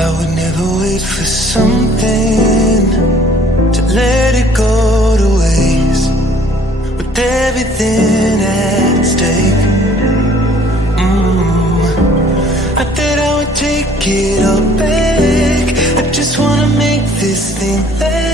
I would never wait for something to let it go to waste, with everything at stake. I thought I would take it all back. I just wanna make this thing last.